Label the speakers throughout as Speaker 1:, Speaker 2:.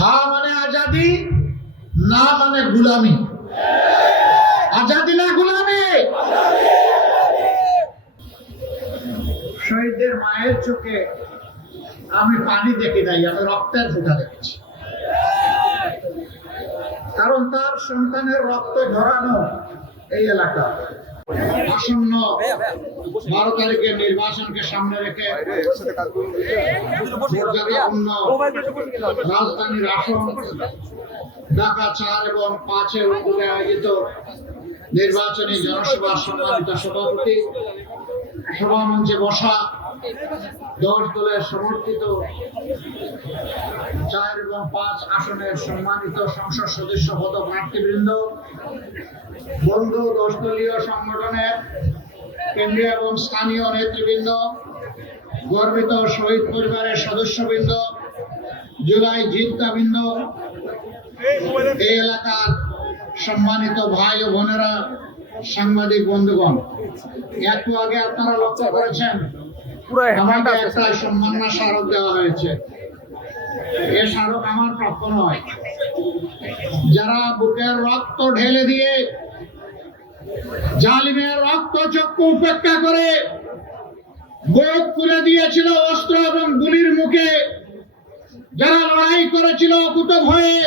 Speaker 1: হা মানে আজাদি, না মানে গুলামি। আজাদি না গুলামি? শহীদদের মায়ের চোখে আমি পানি দেখি নাই, আমি রক্তের ফোঁটা দেখেছি। কারণ তার সন্তানের রক্ত ঝরানো এই এলাকা। আসন্ন বারো তারিখের নির্বাচনকে সামনে রেখে মর্যাদাপূর্ণ রাজধানীর আসন ঢাকা চার এবং পাঁচের উপরে আয়োজিত নির্বাচনী জনসভা সম্মানিত সভাপতি সভামঞ্চে বসা দশ দলের সমর্থিত। চার এবং পাঁচ আসনের সম্মানিত সংসদ সদস্য পদপ্রার্থীবৃন্দ বন্ধু দশ দলীয় সংগঠনের কেন্দ্রীয় এবং স্থানীয় নেতৃবৃন্দ, গর্বিত শহীদ পরিবারের সদস্যবৃন্দ, জুলাই জিদ্দাবৃন্দ এই এলাকার সম্মানিত ভাই ও বোনেরা, সাংবাদিক বন্ধুগণ, একটু আগে আপনারা লক্ষ্য করেছেন আমাকে একটা সম্মাননা স্মারক দেওয়া হয়েছে। এ স্মারক আমার প্রাপ্য নয়। যারা বুকের রক্ত ঢেলে দিয়ে জালিমের রক্ত চক্ষু উপেক্ষা করে বুক খুলে দিয়েছিল অস্ত্র এবং গুলির মুখে যারা লড়াই করেছিল অকুত ভয়ে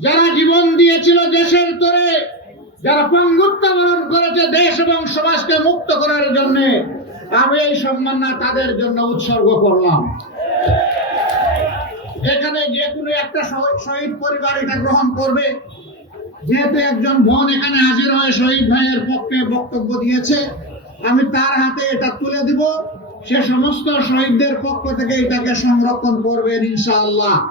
Speaker 1: যারা জীবন দিয়েছিল দেশের তরে যারা পঙ্গুত্ব বরণ করেছে দেশ এবং সমাজকে মুক্ত করার জন্য আমি এই সম্মাননা তাদের জন্য উৎসর্গ করলাম। এখানে যে কোনো একটা শহ- শহীদ পরিবার এটা গ্রহণ করবে। যেহেতু একজন বোন এখানে হাজির হয়ে শহীদ ভাইয়ের পক্ষে বক্তব্য দিয়েছে, আমি তার হাতে এটা তুলে দিব। সে সমস্ত শহীদদের পক্ষ থেকে এটাকে সংরক্ষণ করবেন ইনশাআল্লাহ।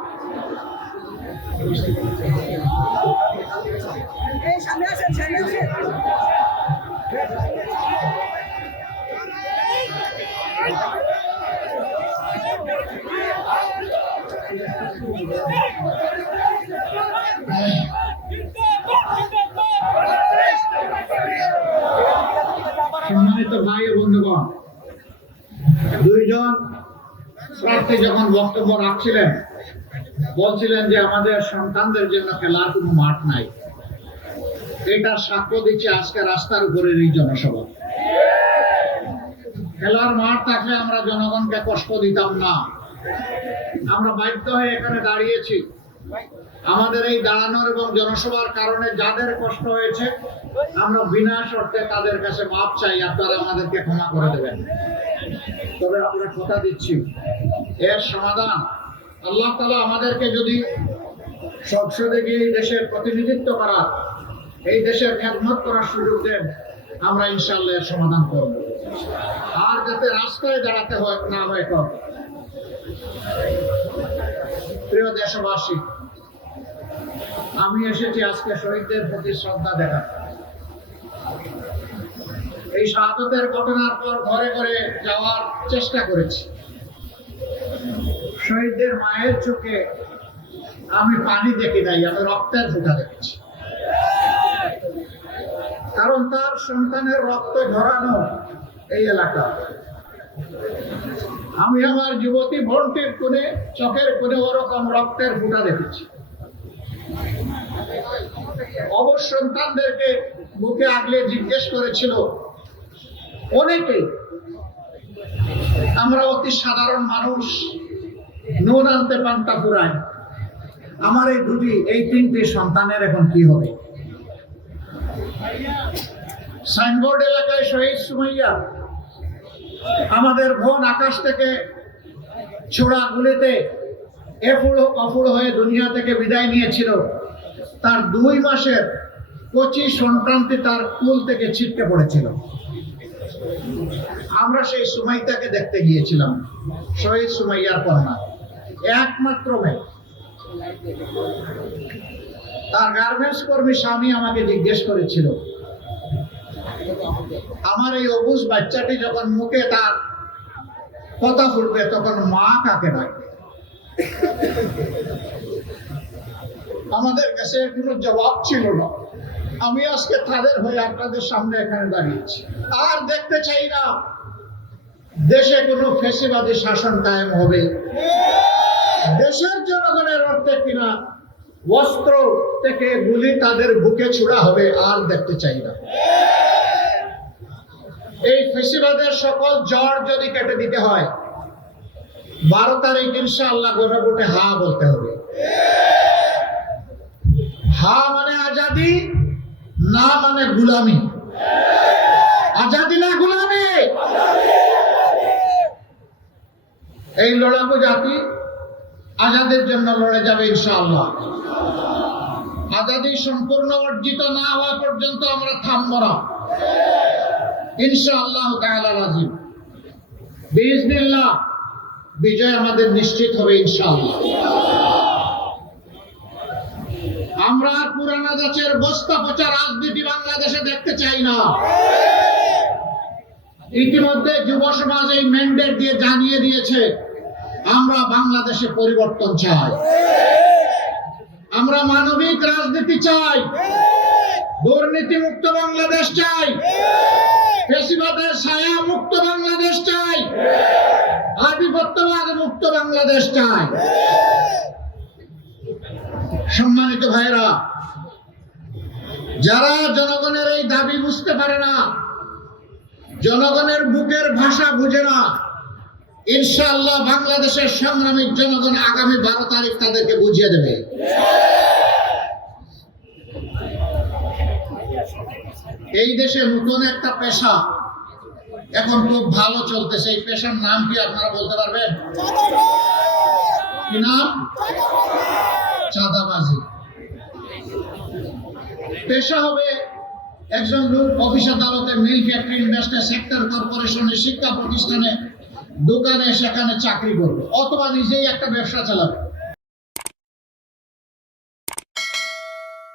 Speaker 2: সামনে আসেন সামনে আসেন।
Speaker 1: সম্মানিত ভাই বন্ধুগণ, দুইজন প্রার্থী যখন বক্তব্য রাখছিলেন, বলছিলেন যে আমাদের সন্তানদের জন্য খেলার কোনো মাঠ নাই। এটা সাক্ষ্য দিচ্ছে আজকে রাস্তার উপরের এই জনসভা। মাঠ থাকলে আমরা জনগণকে কষ্ট দিতাম না। আমরা বাধ্য হয়ে এখানে দাঁড়িয়েছি। আমাদের এই দাঁড়ানোর এবং জনসভার কারণে যাদের কষ্ট হয়েছে, আমরা বিনা শর্তে তাদের কাছে মাপ চাই, আপনারা আমাদেরকে ক্ষমা করে দেবেন। তবে আমরা কথা দিচ্ছি, এর সমাধান আল্লাহ তালা আমাদেরকে যদি সংসদে গিয়ে এই দেশের প্রতিনিধিত্ব করার, এই দেশের খেদমত করার সুযোগ দেন আমরা ইনশাল্লাহ এর সমাধান করব। আর যাতে রাস্তায় দাঁড়াতে হয়, না হয় কম। প্রিয় দেশবাসী, আমি এসেছি আজকে শহীদদের প্রতি শ্রদ্ধা দেখা এই শাহাদতের ঘটনার পর ঘরে ঘরে যাওয়ার চেষ্টা করেছি। শহীদদের মায়ের চোখে আমি পানি দেখি নাই, আমি রক্তের ফোঁটা দেখেছি। কারণ তার সন্তানের রক্ত ঝরানো এই এলাকা। আমি আমার যুবতী বোনটির কোণে, চোখের কোণে ওরকম রক্তের ফোঁটা দেখেছি। অবশ সন্তানদেরকে মুখে আগলে জিজ্ঞেস করেছিল, অনেকে, আমরা অতি সাধারণ মানুষ, নুন আনতে পান্তা পুরায় আমার এই দুটি, এই তিনটি সন্তানের এখন কি হবে? সাইনবোর্ড এলাকায় শহীদ সুমাইয়া, আমাদের বোন আকাশ থেকে ছোড়া গুলিতে এফুড় অফুড় হয়ে দুনিয়া থেকে বিদায় নিয়েছিল। তার দুই মাসের কচি সন্তানটি তার কুল থেকে ছিটকে পড়েছিল। আমরা সেই সুমাইতাকে দেখতে গিয়েছিলাম, শহীদ সুমাইয়ার কন্যা। একমাত্র মেয়ে। তার গার্মেন্টস কর্মী স্বামী আমাকে জিজ্ঞেস করেছিল, আমার এই অবুজ বাচ্চাটি যখন মুখে তার কথা ফুটবে, তখন মা কাকে ডাকবে? আমাদের কাছে কোনো জবাব ছিল না। আমি আজকে তাদের হয়ে আপনাদের সামনে এখানে দাঁড়িয়েছি। আর দেখতে চাই না, দেশে কোনো ফেসিবাদী শাসন কায়েম হবে। দেশের জনগণের অর্থে কিনা অস্ত্র থেকে গুলি তাদের বুকে ছুড়া হবে, আর দেখতে চাই না। এই ফেসিবাদের সকল জ্বর যদি কেটে দিতে হয়, বারো তারিখ ইনশাআল্লাহ গণভোটে হা বলতে হবে। হা মানে আজাদি, না মানে গুলামি। আজাদি না গুলামি? এই লড়াকু জাতি আজাদের জন্য লড়ে যাবে ইনশাআল্লাহ। আজাদি সম্পূর্ণ অর্জিত না হওয়া পর্যন্ত আমরা থামব না। ইনশাআল্লাহ তাআলা রাজিব বিইজনিল্লাহ, বিজয় আমাদের নিশ্চিত হবে ইনশাআল্লাহ। আমরা আর পুরানা গাছের বস্তা পচা রাজনীতি বাংলাদেশে দেখতে চাই না। ইতিমধ্যে যুব সমাজ এই ম্যান্ডেট দিয়ে জানিয়ে দিয়েছে। আমরা বাংলাদেশে পরিবর্তন চাই। আমরা মানবিক রাজনীতি চাই। দুর্নীতি মুক্ত বাংলাদেশ চাই। ফেসিবাদের ছায়া মুক্ত বাংলাদেশ চাই। আধিপত্যবাদ মুক্ত বাংলাদেশ চাই। সম্মানিত ভাইরা, যারা জনগণের এই দাবি বুঝতে পারে না, জনগণের বুকের ভাষা বুঝে না ইনশাআল্লাহ বাংলাদেশের সংগ্রামী জনগণ আগামী বারো তারিখ তাদেরকে বুঝিয়ে দেবে। এই দেশে নতুন একটা পেশা। এখন খুব ভালো চলতেছে। এই পেশার নাম কি আপনারা বলতে পারবেন? কি নাম? চাঁদাবাজি। পেশা হবে একজন লোক অফিস আদালতে মিল ফ্যাক্টরি ইন্ডাস্ট্রি সেক্টর কর্পোরেশনে শিক্ষা প্রতিষ্ঠানে দোকানে সেখানে চাকরি করবে অথবা নিজেই একটা ব্যবসা চালাবে।